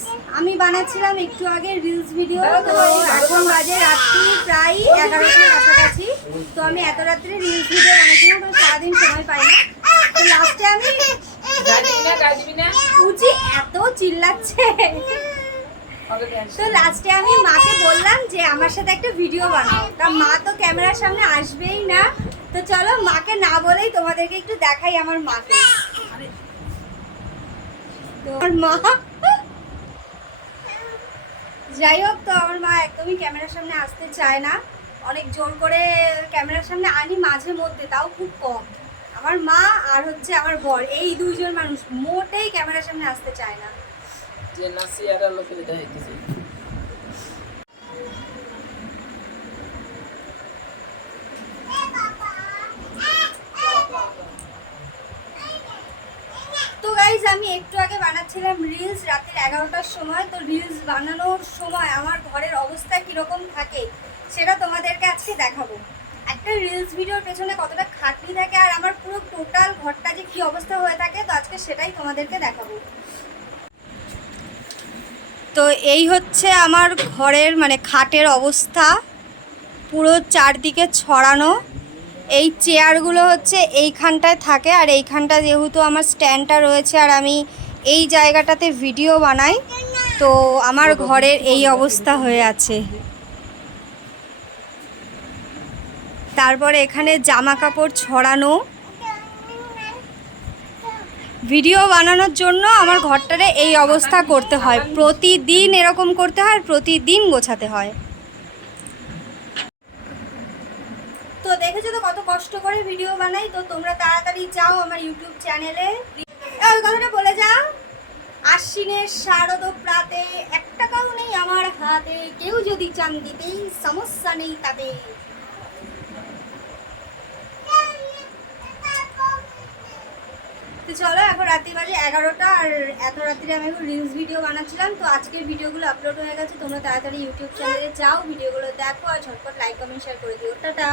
Guys আমি বানাচ্ছিলাম একটু আগে রিলস ভিডিও তো এখন বাজে রাত্রি প্রায় এগারোটার কাছাকাছি। তো আমি এত রাত্রে রিলস ভিডিও বানাচ্ছিলাম, তো সারাদিন সময় পাই না। তো লাস্টে আমি উচি এত চিল্লাচ্ছে। তো লাস্টে আমি মাকে বললাম যে, আমার সাথে একটা ভিডিও বানাও। তা মা তো ক্যামেরার সামনে আসবেই না। তো চলো, মাকে না বলেই তোমাদেরকে একটু দেখাই আমার মাকে। তো আমার মা যাই হোক, তো আমার মা একদমই ক্যামেরার সামনে আসতে চায় না। অনেক জোর করে ক্যামেরার সামনে আনি মাঝে মধ্যে, তাও খুব কম। আমার মা আর হচ্ছে আমার বর, এই দুইজন মানুষ মোটেই ক্যামেরার সামনে আসতে চায় না। আমি একটু আগে বানাচ্ছিলাম রিলস রাতের এগারোটার সময়। তো রিলস বানানোর সময় আমার ঘরের অবস্থা কীরকম থাকে সেটা তোমাদেরকে আজকে দেখাবো। একটা রিলস ভিডিওর পেছনে কতটা খাটনি থাকে আর আমার পুরো টোটাল ঘরটা যে কী অবস্থা হয়ে থাকে, তো আজকে সেটাই তোমাদেরকে দেখাবো। তো এই হচ্ছে আমার ঘরের মানে খাটের অবস্থা। পুরো চারদিকে ছড়ানো। এই চেয়ারগুলো হচ্ছে এইখানটায় থাকে আর এইখানটা যেহেতু আমার স্ট্যান্ডটা রয়েছে আর আমি এই জায়গাটাতে ভিডিও বানাই, তো আমার ঘরের এই অবস্থা হয়ে আছে। তারপরে এখানে জামা কাপড় ছড়ানো। ভিডিও বানানোর জন্য আমার ঘরটারে এই অবস্থা করতে হয়। প্রতিদিন এরকম করতে হয় প্রতিদিন গোছাতে হয়। দেখেছ তো কত কষ্ট করে ভিডিও বানাই? তো তোমরা তাড়াতাড়ি যাও আমার ইউটিউব চ্যানেলে ওই কথাটা বলে যাও। আশ্বিনের শারদ প্রাতে এক টাকাও নেই আমার হাতে। কেউ যদি চান দিতেই সমস্যা নেই তাতে তো চলো, এখন রাত্রি বাজে এগারোটা, আর এত রাত্রে আমি এখন রিলস ভিডিও বানাচ্ছিলাম। তো আজকের ভিডিওগুলো আপলোড হয়ে গেছে। তোমরা তাড়াতাড়ি ইউটিউব চ্যানেলে যাও ভিডিওগুলো দেখো, আর ঝটপট লাইক কমেন্ট শেয়ার করে দিও। টাটা!